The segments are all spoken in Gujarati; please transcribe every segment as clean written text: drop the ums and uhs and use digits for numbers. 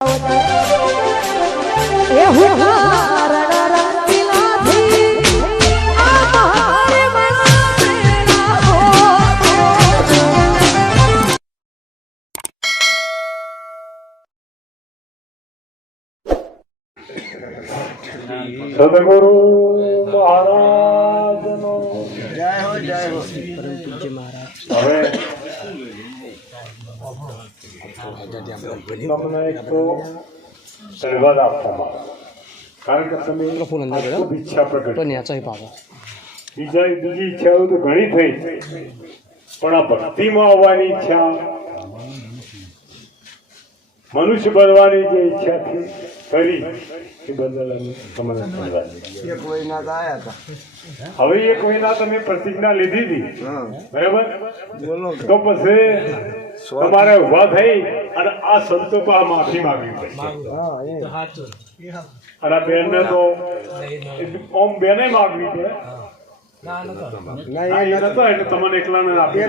સદગુરુ મહારાજનો જય હો જય હો હવે તમને એક તો ધન્યવાદ આપવામાં કારણ કે તમે ખૂબ ઈચ્છા પ્રગટ બીજી ઈચ્છાઓ તો ઘણી થઈ પણ આ ભક્તિમાં આવવાની ઈચ્છા મનુષ્ય બનવાની જે ઈચ્છા થઈ કરી એ બદલ તમને ધન્યવાદ. એક મહિના આયા હતા. હવે એક મહિના તમે પ્રતિજ્ઞા લીધી હતી બરાબર, બોલો તો પછી તમારે ઉભા થઈ અને આ સંતો તો આ માફી માંગવી પડશે. અને આ બેનને તો ઓમ બેને માગવી પડે. એટલે તમને એકલાને આપી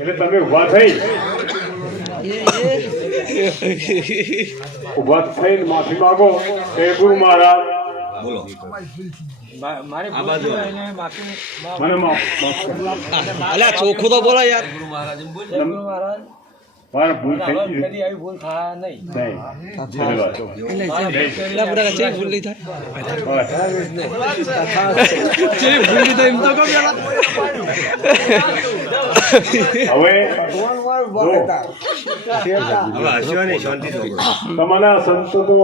એટલે તમે ઉભા થઈ ઉભા થઈને માફી માંગો કે ગુરુ મહારાજ બોલો મને માફ ચોખ્ખું તો બોલો યાર. મારા ભૂલ થઈ ગઈ ભૂલ થાય નહીં. તમારા સંતો તો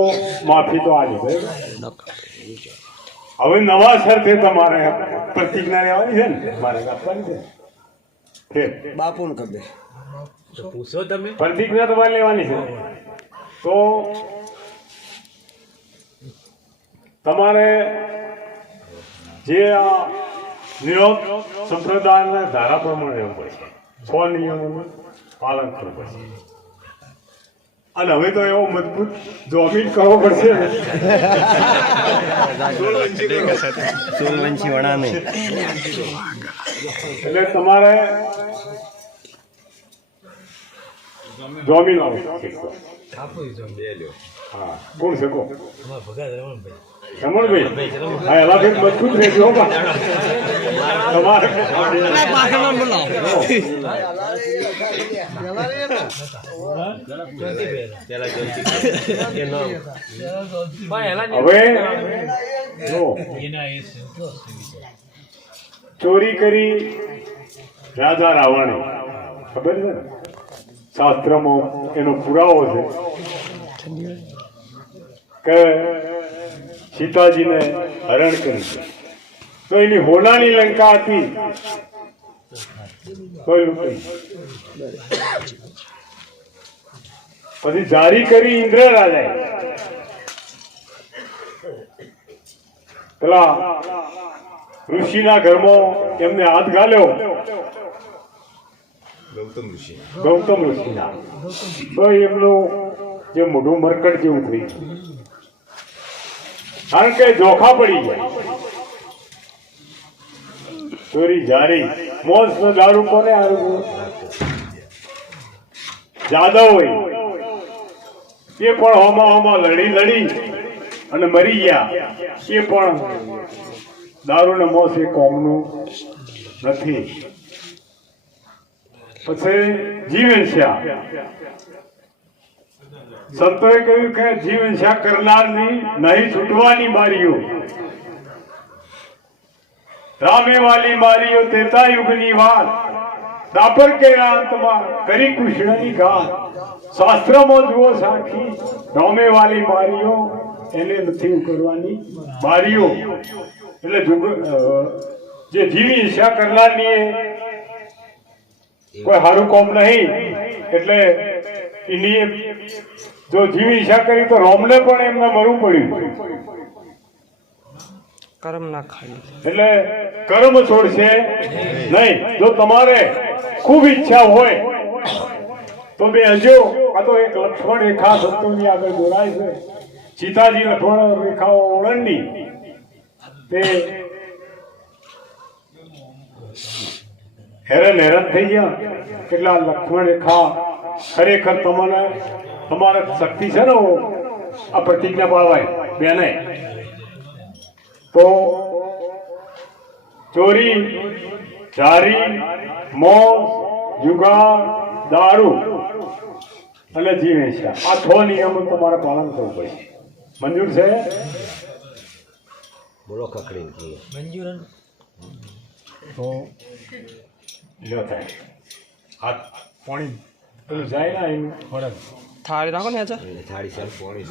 માફી તો આવી ગઈ. હવે નવા શરતે તમારે પ્રતિજ્ઞા લેવાની છે ને, મારે આપવાની છે બાપુ ને કબે પ્રતિજ્ઞા તમારે લેવાની છે. તો તમારે જે આ નિયોગ સંપ્રદાયના ધારા પ્રમાણે રહેવું પડશે. 6 નિયમોનું પાલન કરવું પડશે. અને હવે તો એવો મજબૂત જોમીન કરવો પડશે ને એટલે તમારે જોમીન હા કોણ છે કો રમણભાઈ હા એલા ભાઈ મજબૂત રહેજો તમારે હવે ચોરી કરી રાજા રાવણે, ખબર છે ને, શાસ્ત્રમાં એનો પુરાવો છે કે સીતાજીને હરણ કરી તો એની હોનાની લંકા હતી તો લૂંટી. પછી જારી કરી ઇન્દ્ર રાજાએ પેલા ઋષિના ઘરમાં એમને હાથ ગાલ્યો, ગૌતમ ઋષિના, તો એમનું જે મોઢું મરકટ જેવું થઈ ગયું કારણ કે જોખા પડી ગયા. ચોરી જારી મોજ નો દારૂ કોને આરોગ્ય જાદવ હોય એ પણ હોમાં લડી અને મરી ગયા. એ પણ દારૂ ને મોસ એ કોમનું નથી. પછી જીવનશ્યા સંતોએ કહ્યું કે જીવનશ્યા કરનારની નહીં છૂટવાની બારીઓ, રામે વાલી મારીઓ તેતા યુગની વાત, દાપર કે રાતમાં કરી કૃષ્ણની ઘાત. શાસ્ત્રમાં જુઓ સાખી રામે વાલી મારીઓ એને નથી ઉકળવાની બારીઓ. એટલે જે જીવી ઈચ્છા કરનારની કોઈ સારું કોમ નહીં. એટલે એની જો જીવી ઈચ્છા કરી તો રોમને પણ એમને મરવું પડ્યું. કર્મ ના ખાઈ એટલે કર્મ છોડશે નહીં. જો તમારે ખૂબ ઈચ્છા હોય તો બે હજો આ તો એક લક્ષ્મણ રેખા સંતોની આગળ દોરાય છે. સીતાજી લક્ષ્મણ રેખાઓ ઓળંડી તે હેરાન થઈ ગયા. કેટલા લક્ષ્મણ રેખા ખરેખર તમને તમારે શક્તિ છે ને આ પ્રતિજ્ઞા પાળવાય બેને તો ચોરી જારી મોજ જુગાર દારૂ અને જીવ હિંસા આ 6 નિયમો તમારે પાલન કરવું પડશે મંજૂર છે બોલો ખખડી તો લ્યો થાય હાથ પાણી પેલું જાય ના એનું ફરક થાળી રાખો ને હેચા થાળી ચાલ પોણી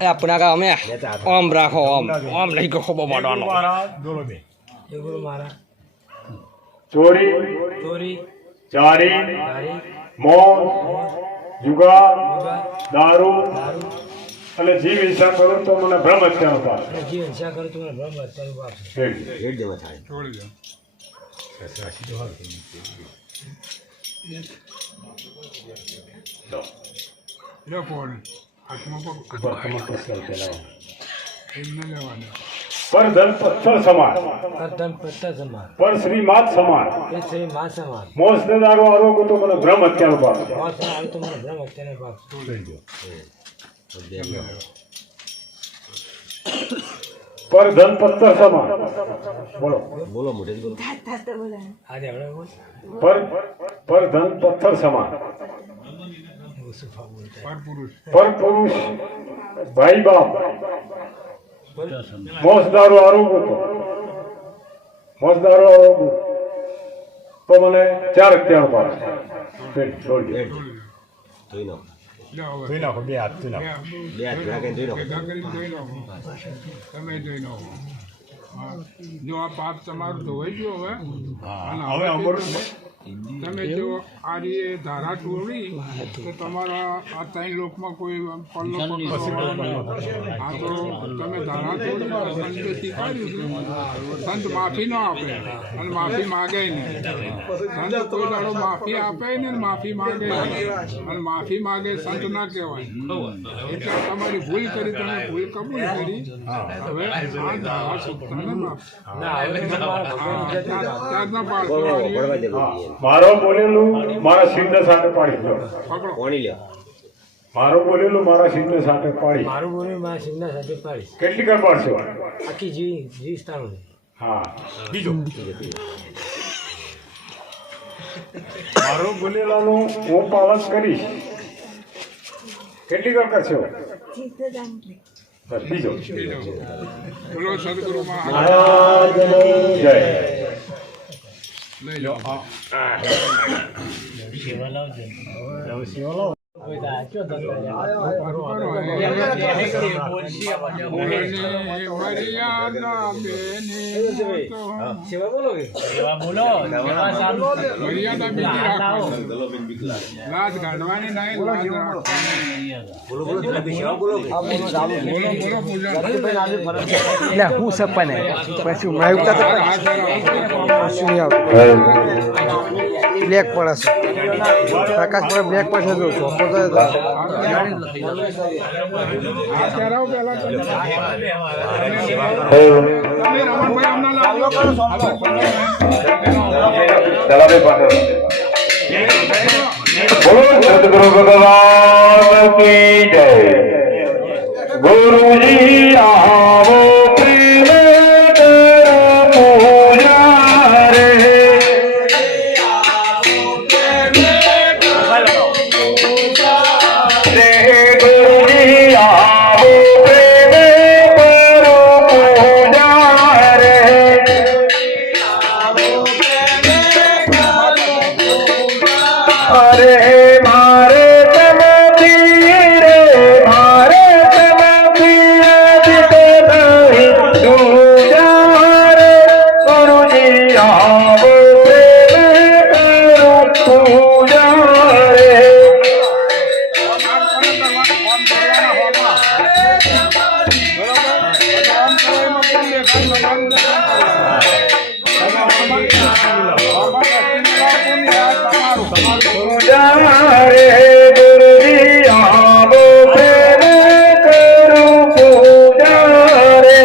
એ આપણા કા અમે ઓમ રાખો ઓમ ઓમ લઈ ગયો ખોબો મારવાનો ચોરી જારી મોજ જુગાર દારૂ અને જીવ હિંસા કરો તો મને ભ્રમ હત્યાનો પાપ રેડ દેવા થાળી પર ધન પથ્થર સમાન પર શ્રી માત સમાન મોસ ને દારૂ આરોગ્ય તો મને ભ્રમ હત્યાનો પાપ પર ધન પથ્થર સમાન બોલો બોલો મોઢે બોલો પર ધન પથ્થર સમાન પર પુરુષ ભાઈ બાપ મોસ દારૂ આરોગ્ય તો મને 4 હત્યાનો પાપ ધોઈ નાખો બે હાથ ધોઈ નાખો બે હાથ ધોઈ નાખો તમે જોઈ લો જો આ પાપ તમારું ધોવાઈ ગયો હવે હવે અમારું તમે જો આ રીતે ધારા તોડી તો તમારા આ 3 લોકમાં કોઈ પલ્લો આ તો તમે ધારા તોડી સંતે શીખવાડ્યું છે સંત માફી ન આપે અને માફી માગે નહીં સંત કોઈ દાડો માફી આપે ને માફી માગે અને માફી માગે સંત ના કહેવાય એટલે તમારી ભૂલ કરી તમે ભૂલ કબૂલ કરી હવે આ ધારા તમને માફ ત્યારના પાડો મારો બોલેલું મારા સિદ્ધ સાથે પાડી દો પોણી લ્યો મારો બોલેલું મારા સિદ્ધ સાથે પાડી મારું બોલ્યું મારા સિંગના સાથે પાડીશ કેટલી કર પાડશો આખી જીવી સ્થાનો હા બીજો મારો બોલેલાનું હું પાલન કરીશ કેટલી કર કરશો બસ બીજો બોલો સદગુરુ મહારાજનો જય લઈ લો લાજ કાઢવાની નહીં લાજ બોલો બોલો તમે બી સેવા બોલો બોલો પૂજા એટલે હું સપન પછી મારું બ્લેક પડે છે પ્રકાશ પર બ્લેક પર છે જો ચોખ્ખો તો આ કરાવો પહેલા તમે રમણભાઈ અમને લાવો બોલો સદગુરુ ભગવાન કી જય ગુરુજી આવો પ્રેમ કરો પૂજા રે ગુરુજી આવો પ્રેમ કરો પૂજા રે અરે મારે તમથી રે મારે તમથી જીતે નહીં દૂજા રે ગુરુજી આવો પ્રેમ કરો પૂજા રે પૂજા રે ગુરુજી આવો પ્રેમ કરું પૂજા રે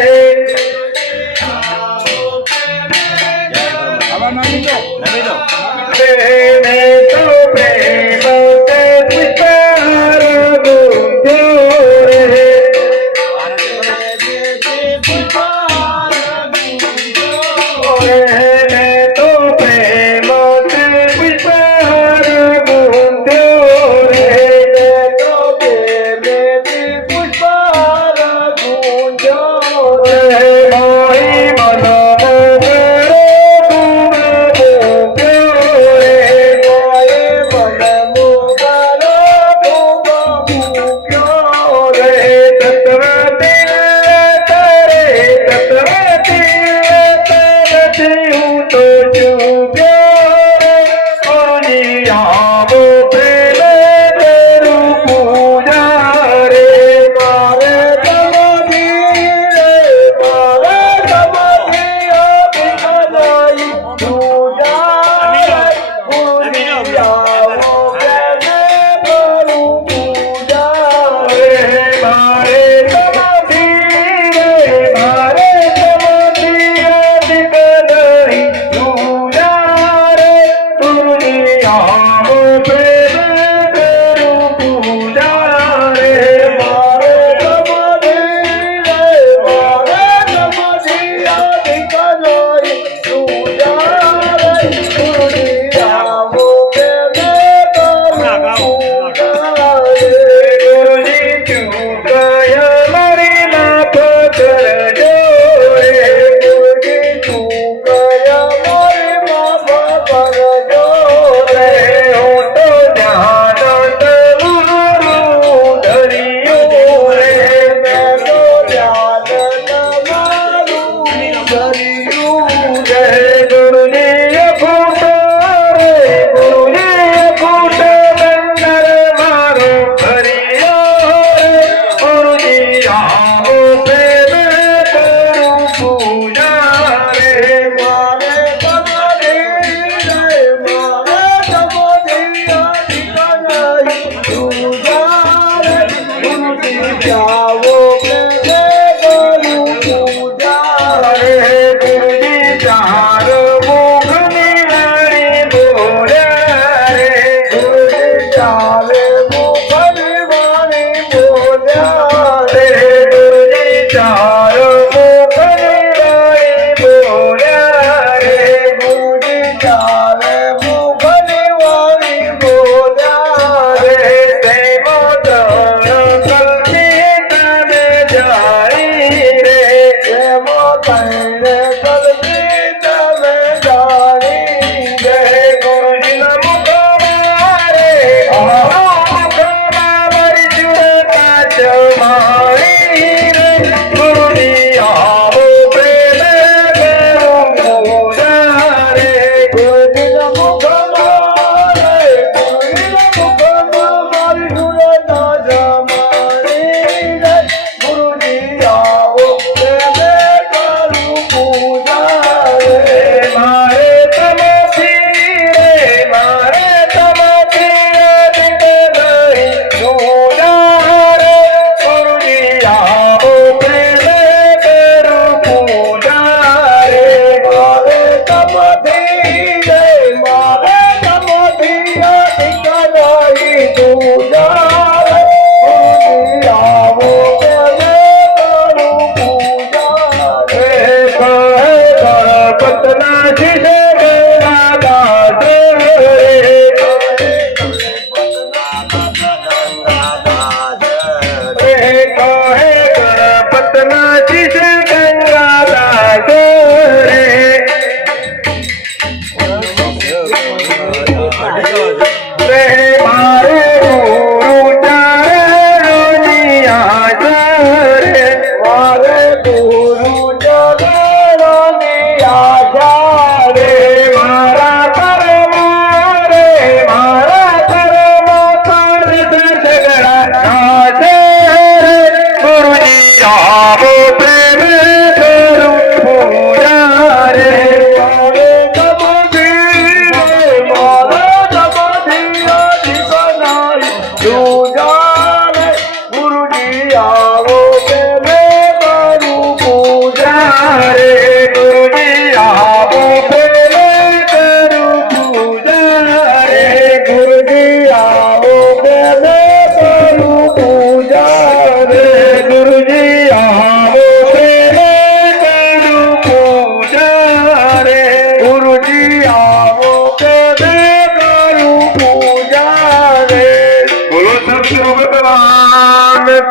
પ્રેમે તો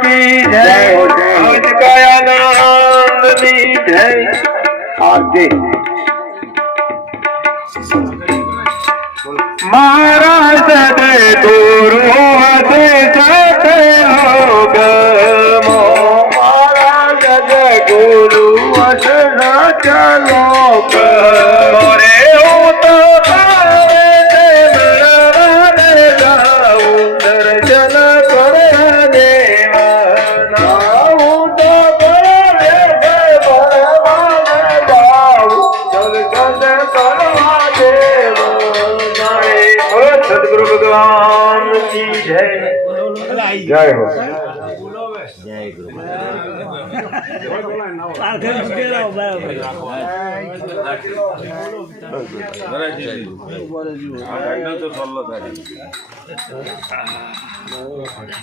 की जय आज गयानंदनी जय आगे महाराज दे गुरु हसे सते लोग महाराज दे गुरु हसे सते लोग रे हो तो तारे दे मेरे जाऊं दर्शन करे देवा नाऊ तो करे भगवान जाऊं दर्शन करवा देवा सदगुरु भगवान की जय जय हो જય ગુરુ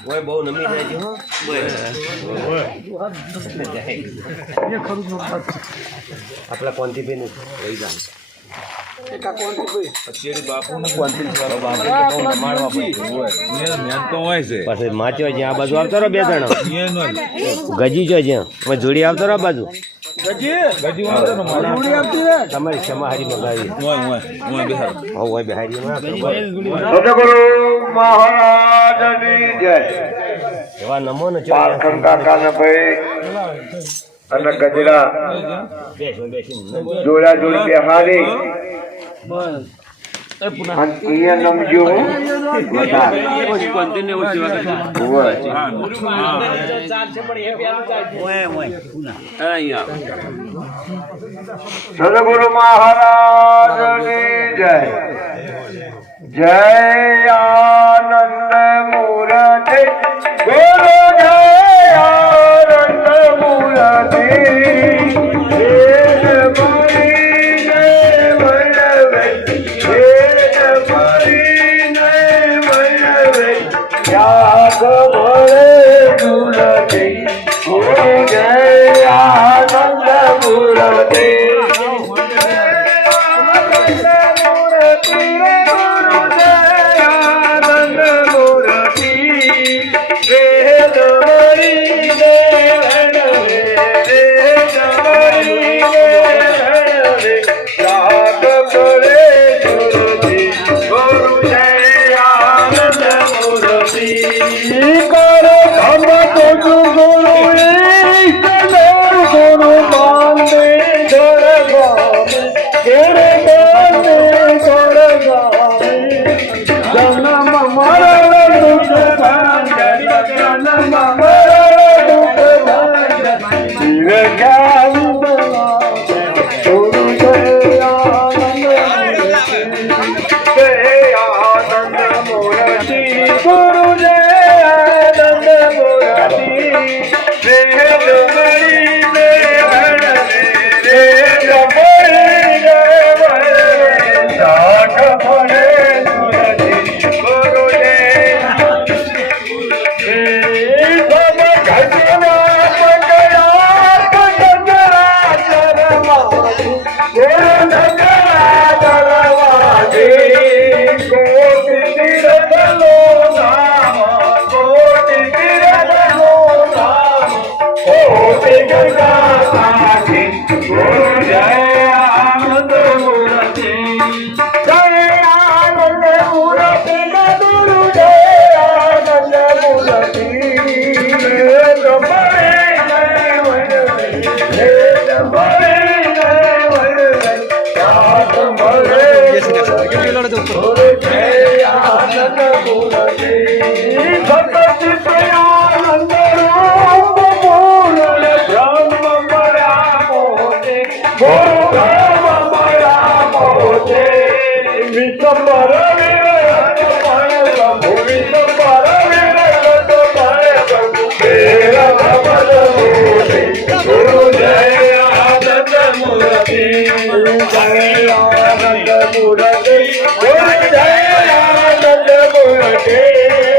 ઓય બહુ નમી જાય છે હો આપલા કોંતી બેન રહી જાય પછી માચો જ્યાં આ બાજુ આવતો રહો બે જણા ગજી જો જ્યાં અમે જોડી આવતો રહો બાજુ તમારી ક્ષમાહારી મગાવી બિહારી સદગુરુ મહારાજની જય એવા નમો ને પાલખન કાકાને ભાઈ અને ગજરા જોડા જોડી બેહારી અને નમજો સદગુરુ મહારાજની જય જય આનંદ મૂર્તિ ગુરુ જય આનંદ મૂર્તિ Jai Anand Murti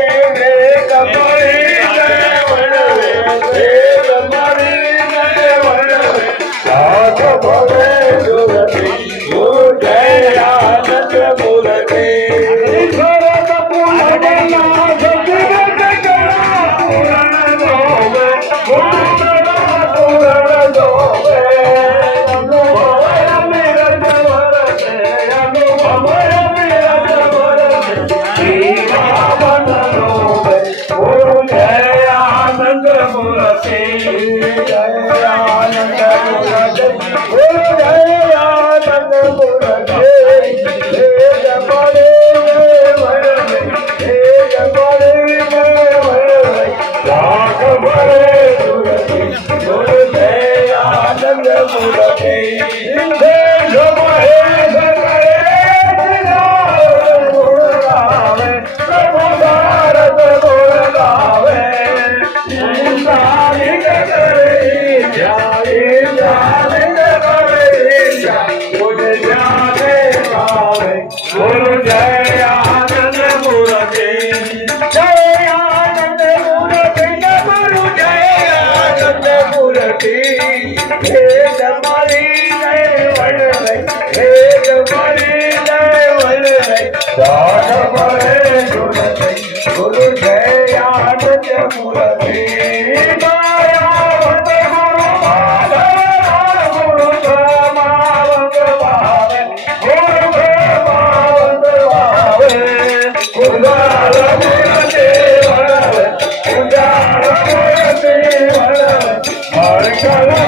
Marcala